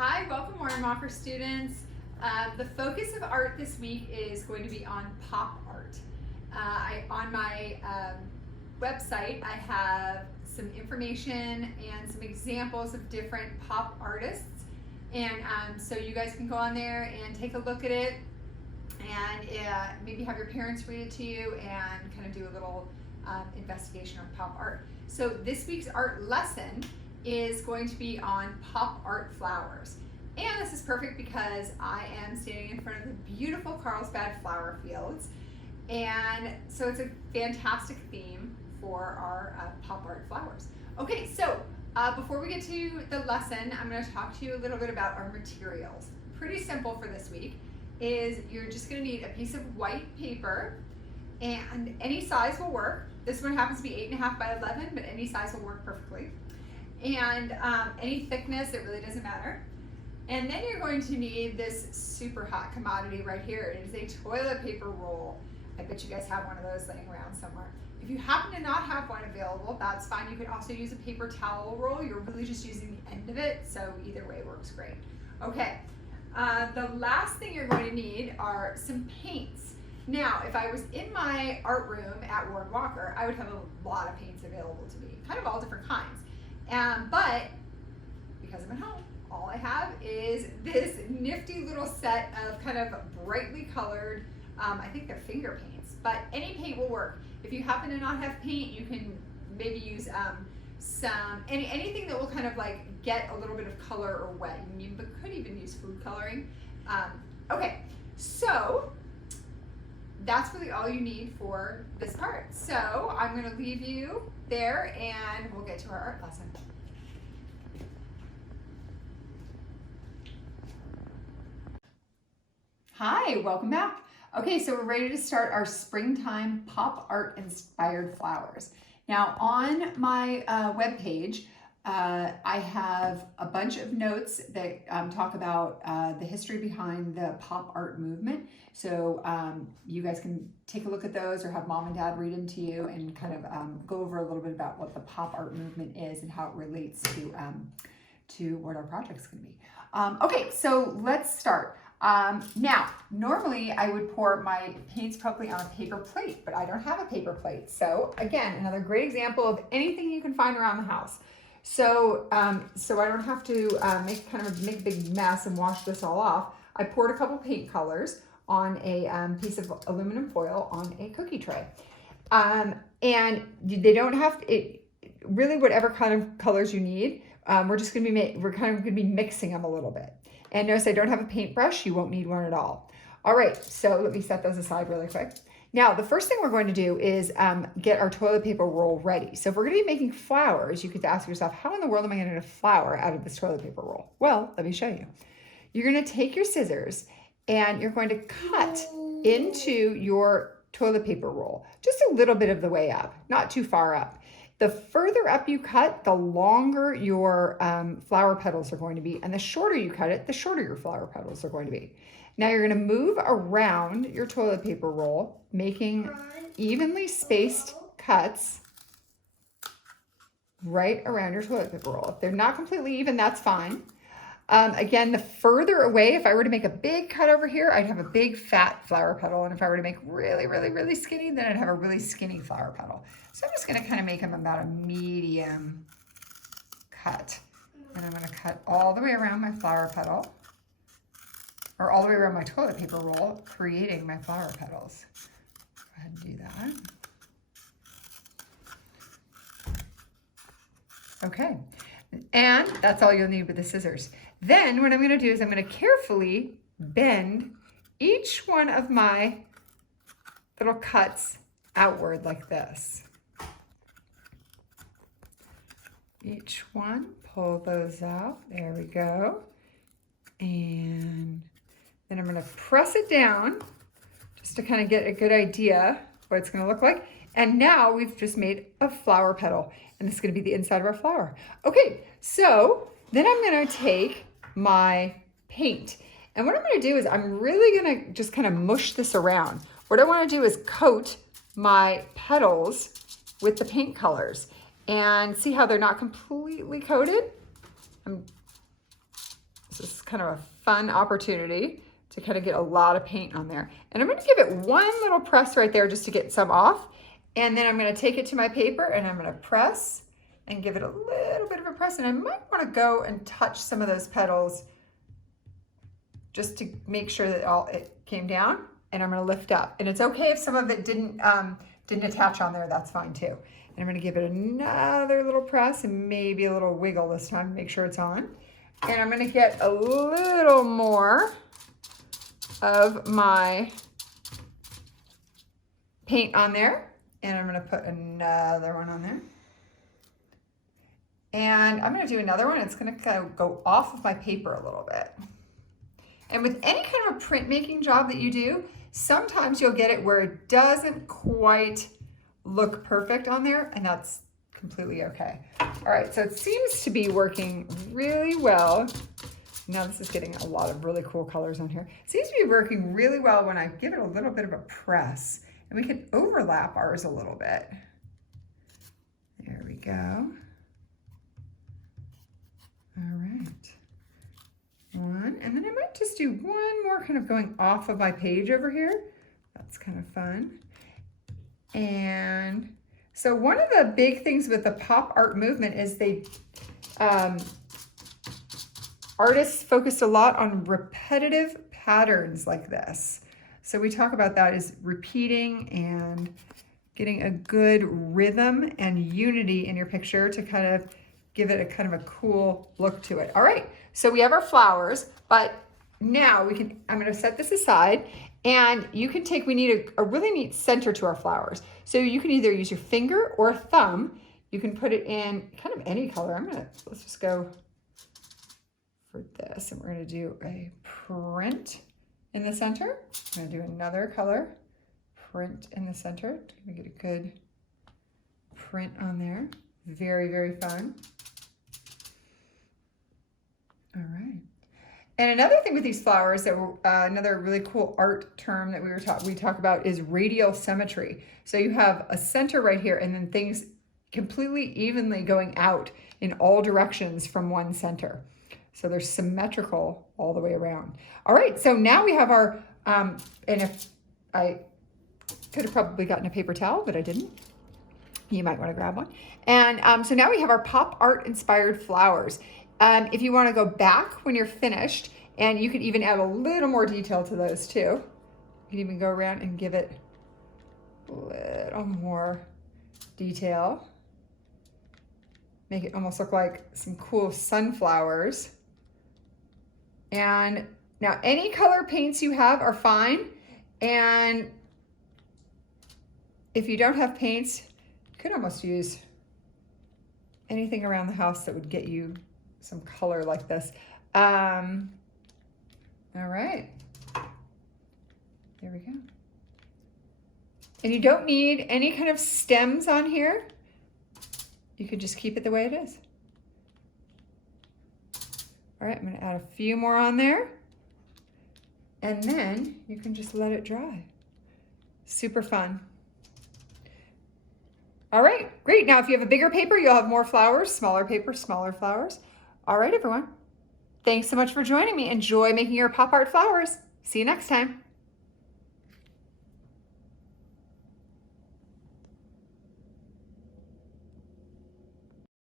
Hi, welcome Warrenmacher students. The focus of art this week is going to be on pop art. On my website, I have some information and some examples of different pop artists. And so you guys can go on there and take a look at it and maybe have your parents read it to you and kind of do a little investigation on pop art. So this week's art lesson is going to be on pop art flowers. And this is perfect because I am standing in front of the beautiful Carlsbad flower fields. And so it's a fantastic theme for our pop art flowers. Okay, so before we get to the lesson, I'm going to talk to you a little bit about our materials. Pretty simple for this week is you're just going to need a piece of white paper, and any size will work. This one happens to be 8.5 by 11, but any size will work perfectly. And any thickness, it really doesn't matter. And then you're going to need this super hot commodity right here. It is a toilet paper roll. I bet you guys have one of those laying around somewhere. If you happen to not have one available, that's fine. You could also use a paper towel roll. You're really just using the end of it, so either way works great. Okay, the last thing you're going to need are some paints. Now, if I was in my art room at Warren Walker, I would have a lot of paints available to me, kind of all different kinds. But because I'm at home, all I have is this nifty little set of kind of brightly colored, I think they're finger paints, but any paint will work. If you happen to not have paint, you can maybe use anything that will kind of like get a little bit of color or wet. You could even use food coloring. Okay, so that's really all you need for this part. So I'm going to leave you there and we'll get to our art lesson. Hi, welcome back. Okay, so we're ready to start our springtime pop art inspired flowers. Now on my webpage, I have a bunch of notes that talk about the history behind the pop art movement. So you guys can take a look at those or have mom and dad read them to you and kind of go over a little bit about what the pop art movement is and how it relates to what our project's gonna be. Okay, so let's start. Now, normally I would pour my paints probably on a paper plate, but I don't have a paper plate. So again, another great example of anything you can find around the house. So, so I don't have to make a big mess and wash this all off. I poured a couple paint colors on a piece of aluminum foil on a cookie tray. And they don't have to, really whatever kind of colors you need. We're kind of gonna be mixing them a little bit. And notice I don't have a paintbrush. You won't need one at all. All right, so let me set those aside really quick. Now, the first thing we're going to do is get our toilet paper roll ready. So if we're gonna be making flowers, you could ask yourself, how in the world am I gonna get a flower out of this toilet paper roll? Well, let me show you. You're gonna take your scissors and you're going to cut into your toilet paper roll, just a little bit of the way up, not too far up. The further up you cut, the longer your flower petals are going to be, and the shorter you cut it, the shorter your flower petals are going to be. Now you're going to move around your toilet paper roll, making evenly spaced cuts right around your toilet paper roll. If they're not completely even, that's fine. Again, the further away, if I were to make a big cut over here, I'd have a big fat flower petal. And if I were to make really, really, really skinny, then I'd have a really skinny flower petal. So I'm just gonna kind of make them about a medium cut. And I'm gonna cut all the way around my flower petal, or all the way around my toilet paper roll, creating my flower petals. Go ahead and do that. Okay, and that's all you'll need with the scissors. Then what I'm gonna do is I'm gonna carefully bend each one of my little cuts outward like this. Each one, pull those out, there we go. And then I'm gonna press it down just to kind of get a good idea what it's gonna look like. And now we've just made a flower petal, and this is gonna be the inside of our flower. Okay, so then I'm gonna take my paint. And what I'm gonna do is I'm really gonna just kind of mush this around. What I wanna do is coat my petals with the paint colors. And see how they're not completely coated? This is kind of a fun opportunity to kind of get a lot of paint on there. And I'm going to give it one little press right there just to get some off. And then I'm going to take it to my paper and I'm going to press and give it a little bit of a press. And I might want to go and touch some of those petals just to make sure that it came down. And I'm going to lift up. And it's okay if some of it didn't attach on there, that's fine too. And I'm going to give it another little press and maybe a little wiggle this time to make sure it's on. And I'm going to get a little more of my paint on there. And I'm going to put another one on there. And I'm going to do another one. It's going to kind of go off of my paper a little bit. And with any kind of a printmaking job that you do, sometimes you'll get it where it doesn't quite look perfect on there, and that's completely okay. All right, so it seems to be working really well. Now this is getting a lot of really cool colors on here. It seems to be working really well when I give it a little bit of a press, and we can overlap ours a little bit. There we go. All right. One, and then I might just do one more kind of going off of my page over here. That's kind of fun. And so one of the big things with the pop art movement is artists focused a lot on repetitive patterns like this. So we talk about that as repeating and getting a good rhythm and unity in your picture to kind of give it a kind of a cool look to it. All right, so we have our flowers, but now I'm gonna set this aside, and you can we need a really neat center to our flowers. So you can either use your finger or thumb. You can put it in kind of any color. Let's just go for this, and we're gonna do a print in the center. I'm gonna do another color, print in the center. To get a good print on there. Very, very fun. All right. And another thing with these flowers that another really cool art term that we talk about is radial symmetry. So you have a center right here and then things completely evenly going out in all directions from one center. So they're symmetrical all the way around. All right, so now we have our, and if I could have probably gotten a paper towel, but I didn't. You might want to grab one. And so now we have our pop art inspired flowers. If you want to go back when you're finished, and you can even add a little more detail to those too. You can even go around and give it a little more detail. Make it almost look like some cool sunflowers. And now any color paints you have are fine. And if you don't have paints, you could almost use anything around the house that would get you some color like this. All right, there we go. And you don't need any kind of stems on here. You could just keep it the way it is. All right, I'm gonna add a few more on there. And then you can just let it dry. Super fun. All right, great. Now, if you have a bigger paper, you'll have more flowers, smaller paper, smaller flowers. All right, everyone. Thanks so much for joining me. Enjoy making your pop art flowers. See you next time.